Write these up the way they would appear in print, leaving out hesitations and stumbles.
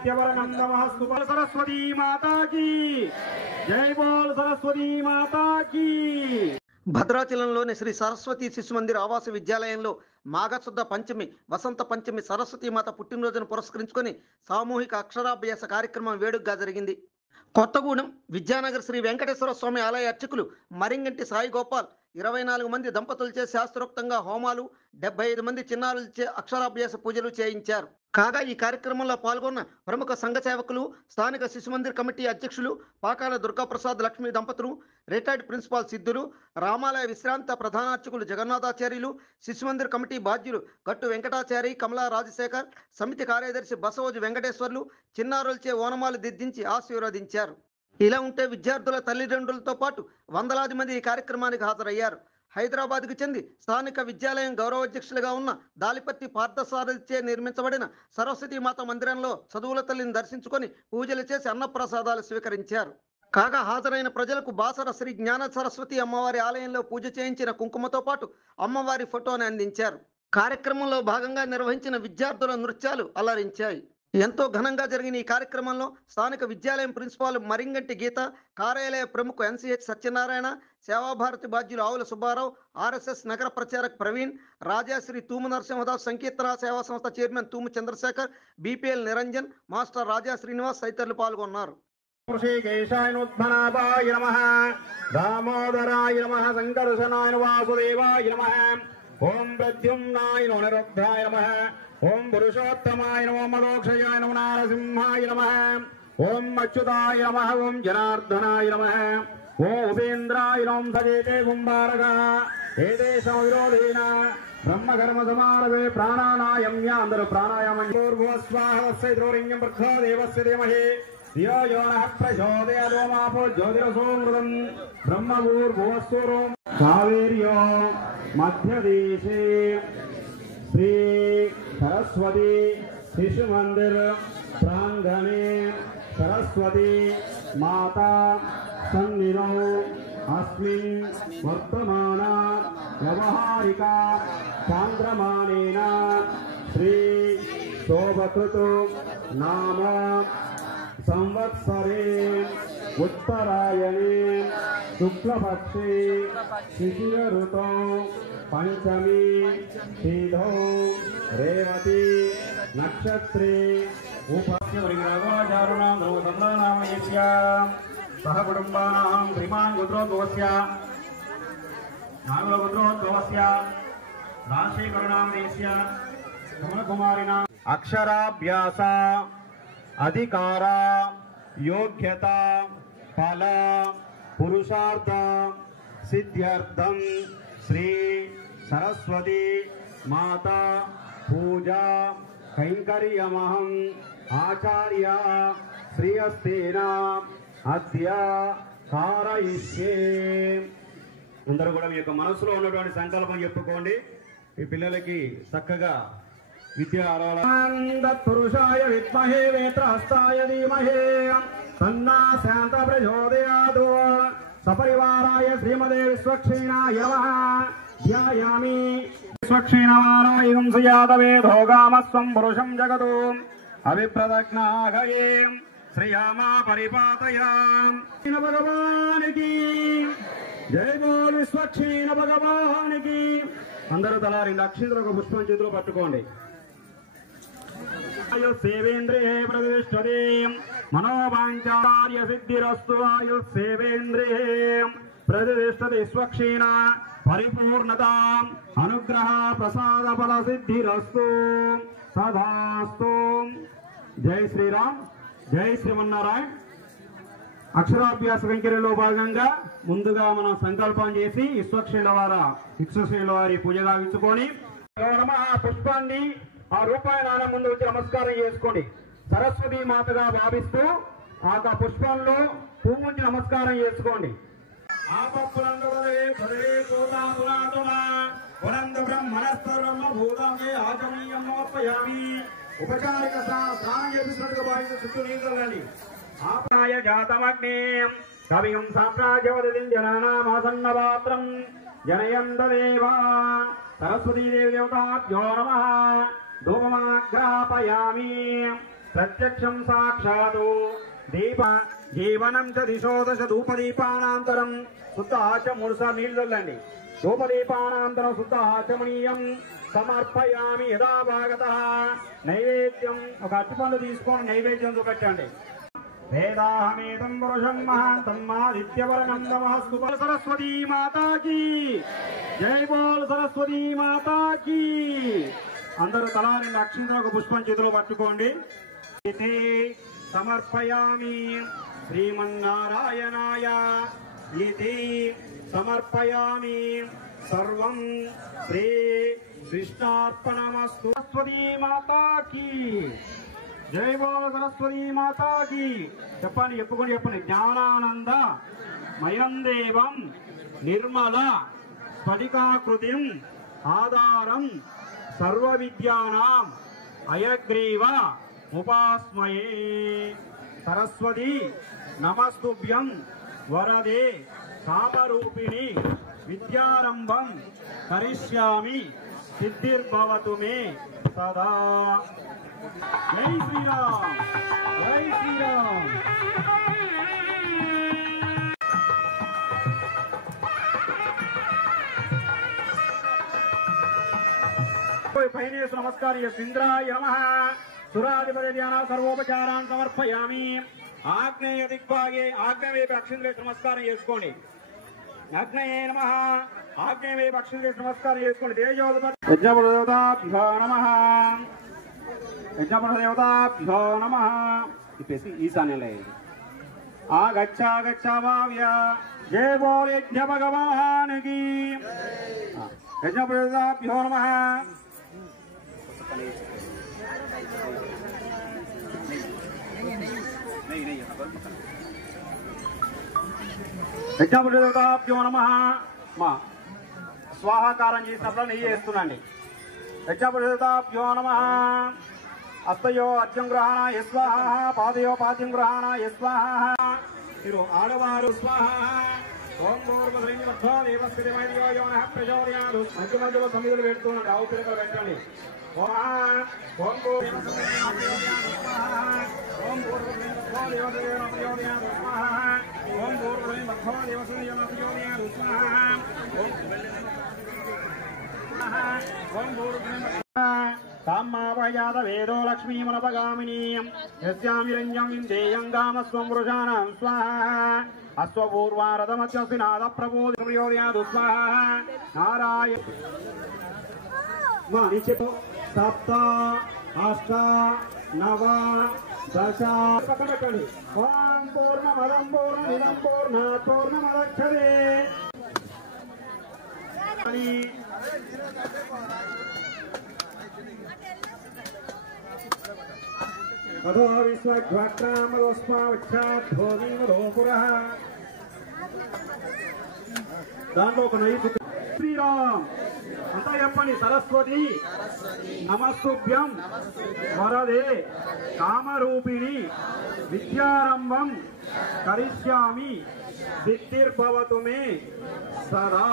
नित्यवरनंदमस्तु। सरस्वती माता की जय। बोल सरस्वती माता की। భద్రాచలంలోని శ్రీ సరస్వతి శిశు మందిర్ ఆవాస విద్యాలయంలో మాఘశుద్ధ పంచమి వసంత పంచమి సరస్వతీమాత పుట్టినరోజును పురస్కరించుకొని సామూహిక అక్షరాభ్యాస కార్యక్రమం వేడుకగా జరిగింది. కొత్తగూడెం విద్యానగర్ శ్రీ వెంకటేశ్వర స్వామి ఆలయ అర్చకులు మరింగంటి సాయి గోపాల్ 24 మంది దంపతులచే శాస్త్రోక్తంగా హోమాలు, 75 మంది చిన్నారులచే అక్షరాభ్యాస పూజలు చేయించారు. కాగా ఈ కార్యక్రమంలో పాల్గొన్న ప్రముఖ సంఘ సేవకులు, స్థానిక శిశుమందిర్ కమిటీ అధ్యక్షులు పాకాల దుర్గాప్రసాద్ లక్ష్మీ దంపతులు, రిటైర్డ్ ప్రిన్సిపాల్ సిద్ధులు, రామాలయ విశ్రాంత ప్రధానార్చకులు జగన్నాథాచార్యులు, శిశుమందిర్ కమిటీ బాధ్యులు గట్టు వెంకటాచారి, కమలా రాజశేఖర్, సమితి కార్యదర్శి బసవోజు వెంకటేశ్వర్లు చిన్నారులచే ఓనమాలు దిద్దించి ఆశీర్వదించారు. ఇలా ఉంటే విద్యార్థుల తల్లిదండ్రులతో పాటు వందలాది మంది ఈ కార్యక్రమానికి హాజరయ్యారు. హైదరాబాద్కు చెంది స్థానిక విద్యాలయం గౌరవాధ్యక్షులుగా ఉన్న దాలిపత్తి పార్థసారథిచే నిర్మించబడిన సరస్వతీమాత మందిరంలో చదువుల తల్లిని దర్శించుకొని పూజలు చేసి అన్నప్రసాదాలు స్వీకరించారు. కాగా హాజరైన ప్రజలకు బాసర శ్రీ జ్ఞాన సరస్వతి అమ్మవారి ఆలయంలో పూజ చేయించిన కుంకుమతో పాటు అమ్మవారి ఫోటోని అందించారు. కార్యక్రమంలో భాగంగా నిర్వహించిన విద్యార్థుల నృత్యాలు అలరించాయి. ఎంతో ఘనంగా జరిగిన ఈ కార్యక్రమంలో స్థానిక విద్యాలయం ప్రిన్సిపాల్ మరింగంటి గీత, కార్యాలయ ప్రముఖ ఎన్సీహెచ్ సత్యనారాయణ, సేవాభారతి బాధ్యులు ఆవుల సుబ్బారావు, ఆర్ఎస్ఎస్ నగర ప్రచారక్ ప్రవీణ్, రాజాశ్రీ తూము నరసింహదాస్, సంకీర్తన సేవా సంస్థ చైర్మన్ తూము చంద్రశేఖర్, బీపీఎల్ నిరంజన్, మాస్టర్ రాజా శ్రీనివాస్ తదితరులు పాల్గొన్నారు. ఋషికేశాయ నమః, దామోదరాయ నమః, సంకర్షణాయ వాసుదేవాయ నమః, ఓం ప్రద్యుమ్నాయ నిరుద్ధాయ నమః, ఓం పురుషోత్తమాయ నమో మదోక్షయాయ నమో నారసింహాయ నమః, ఓం అచ్యుతాయ నమః, ఓం జనార్దనాయ నమః, ఓం ఉపేంద్రాయ నమః. సజేతే కుంభారక ఏదేశం విరోధేన బ్రహ్మకర్మ సమారవే ప్రాణానాయమ్య. అందరూ ప్రాణాయామం. పూర్వస్వాహస్యద్రోరింగం ప్రఖో దేవస్య ధీమహి ధియో యో నః ప్రచోదయాదో మాపో జ్యోతిరసోమృతం బ్రహ్మభూర్భువస్సురం. కావేర్యో మధ్యదేశే శ్రీ सरस्वती शिशु मंदिर प्रांगणे सरस्वती माता सन्निधौ अस्मिन् वर्तमान व्यवहारिका चांद्रमानेन श्री शोभकृतु नाम संवत्सरे उत्तरायणे शुक्लपक्षे शिशिर ऋतौ पंचमी तिथौ रेवती नक्षत्रे उपस्यवरिग्रहवाचारुणां ध्रुवसम्रानामयस्य सह कुटुम्बानां श्रीमान् गोत्रोद्भवस्य नागलोत्रोद्भवस्य राशेकरुणामयस्य कमलकुमारिणाम् अक्षराभ्यास अधिकार योग्यता फल पुरुषार्थ सिद्ध्यर्थं श्री सरस्वती माता पूजा कैंकर्यमहं आचार्य श्रीयस्तेन अद्य कारयिष्ये. అందరూ కూడా మీ యొక్క మనసులో ఉన్నటువంటి సంకల్పం చెప్పుకోండి. ఈ పిల్లలకి చక్కగా విద్య పురుషాయ విద్మహే వేత్రహస్తాయ ధీమహే తన్నా శాంత ప్రచోదయాత్. సపరివారాయ శ్రీమదే విశ్వక్షేణాయ నమః. ధ్యాయామి విశ్వక్షేణమానోయం సుయాదవే భోగామస్వం పురుషం జగతో అవిప్రదజ్ఞాగయే శ్రీయామా పరిపాతయాం. భగవానికి జై. బోల్ విశ్వక్షేణ భగవానికి. అందరూ తలా 2 అక్షింతలకు పుష్పం చేతిలో పట్టుకోండి. సేవేంద్రియే ప్రతిష్టతే మనోవాంఛార్య సిద్ధిరస్తు. ఆయుసేవేంద్రియే ప్రతిష్టతే విశ్వక్షేణ పరిపూర్ణత అనుగ్రహ ప్రసాద ఫల సిద్ధిరస్తు సదాస్తు. జై శ్రీరామ్, జై శ్రీమన్నారాయణ. అక్షరాభ్యాస వెంకర్యలో భాగంగా ముందుగా మనం సంకల్పం చేసి విశ్వక్షేణుల వారి పూజ గావించుకొని పుష్పాన్ని ఆ రూపాయి నాణం ముందు వచ్చి నమస్కారం చేసుకోండి. సరస్వతి మాతగా భావిస్తూ ఆ పుష్పంలో పువ్వు ఉంచి నమస్కారం చేసుకోండి. ఉపచారిక స్నానం చేసినట్టుగా భావించి చుట్టూ నీళ్ళండి. ఆపాయ జాతమగ్నే కవిం సామ్రాజ్యవదతిం జనానామాసన్నపాత్రం జనయంతదేవా. సరస్వతీదేవి దేవతాభ్యో నమః. ధూమమాగ్రాపయామి. ప్రత్యక్షం సాక్షాత్ దీప జీవనం చ దిశోదశ ధూపదీపానాంతరం శుద్ధ ఆచ 3 సార్లు నీళ్లు చల్లండి. ధూపదీపానాంతరం శుద్ధ ఆచమనీయం సమర్పయామి యథాభాగతః. నైవేద్యం ఒక అరటిపండు తీసుకొని నైవేద్యం చూపెట్టండి. వేదాహమేతం పురుషం మహాంతం ఆదిత్యవరణం నమస్తు. సరస్వతీ మాతాకి జై బోల్ సరస్వతీ మాతాకి. అందరూ తలా 2 అక్షింతలకు పుష్పం చేతిలో పట్టుకోండి. సమర్పయామి శ్రీమన్నారాయణాయ ఇతి సమర్పయామి సర్వం శ్రీ కృష్ణార్పణమస్తు. సరస్వతీ మాతాకి జై బోల సరస్వతీ మాతాకి. చెప్పండి, చెప్పండి. జ్ఞానానంద మయం దేవం నిర్మల స్ఫటికాకృతిం ఆధారం సర్వ విద్యానాం అయగ్రీవ ఉపాస్మయే. సరస్వతి నమస్తుభ్యం వరదే కామరూపిణి విద్యారంభం కరిష్యామి సిద్ధిర్భవతు మే సదా. జై శ్రీరామ్, జై శ్రీరామ్. పైనేసు నమస్కారం. ఇంద్రాయ నమః. సురాధిపతి ధ్యాన సర్వోపచారాన్ని సమర్పయామి. ఆగ్నేయ దిగ్భాగే ఆగ్నేయ వైపు అక్షింతలు నమస్కారం చేసుకోండి. ఆగ్నేయ నమః. ఆగ్నేయ వైపు అక్షింతలు నమస్కారం చేసుకోండి. తేజోపతి యజ్ఞపదేవతాభ్యో నమః. యజ్ఞపదేవతాభ్యో నమః. చెప్పేసి ఈశాన్యంలో ఆగచ్చ భావ్య జయ బోల్ యజ్ఞ భగవానికి. యజ్ఞపదేవతాభ్యో నమః. యజ్ఞపదేవతాభ్యో నమః. మా స్వాహాకారం చేసినప్పుడు నెయ్యి వేస్తున్నాండి. యజ్ఞపదేవతాభ్యో నమః. అస్తయో అర్జం గ్రహణ యస్వాహ, పాదయో పాద్యం గ్రహణ యస్వాహ. మీరు ఆడవారు స్వాహ. ఓం పూర్వశ్రీమధ్వో దేవస్థితిమైర్యో యోనః ప్రచోదయాత్. మధ్య మధ్యలో సమిధులు పెడుతున్నాండి. ఆవు పిల్లలు పెట్టండి. ఓం కామావయాద వేదో లక్ష్మీమనపగామినీ యస్యామిరంజం విందేయం గామస్వం వృషాణం స్వాహ. అశ్వపూర్వారథమత్యస్తి నాద ప్రబోధయోదయాదు స్వాహ. నారాయణ సప్త అష్ట నవ దశ. పక్కనెట్టండి. ఓం పూర్ణమదం పూర్ణమిదం పూర్ణాత్ పూర్ణముదచ్యతే. మధో విశ్వగ్రామదోస్మావచ్చాద్భోగిమధోపురః. దాంట్లో ఒక నైపు శ్రీరామ్ అంతా చెప్పండి. సరస్వతి నమస్తుభ్యం వరదే కామరూపిణి విద్యారంభం కరిష్యామి సిద్ధిర్భవతు మే సదా.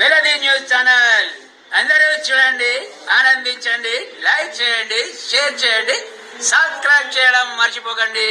వెలది న్యూస్ ఛానల్ అందరూ చూడండి, ఆనందించండి, లైక్ చేయండి, షేర్ చేయండి, సబ్స్క్రైబ్ చేయడం మర్చిపోకండి.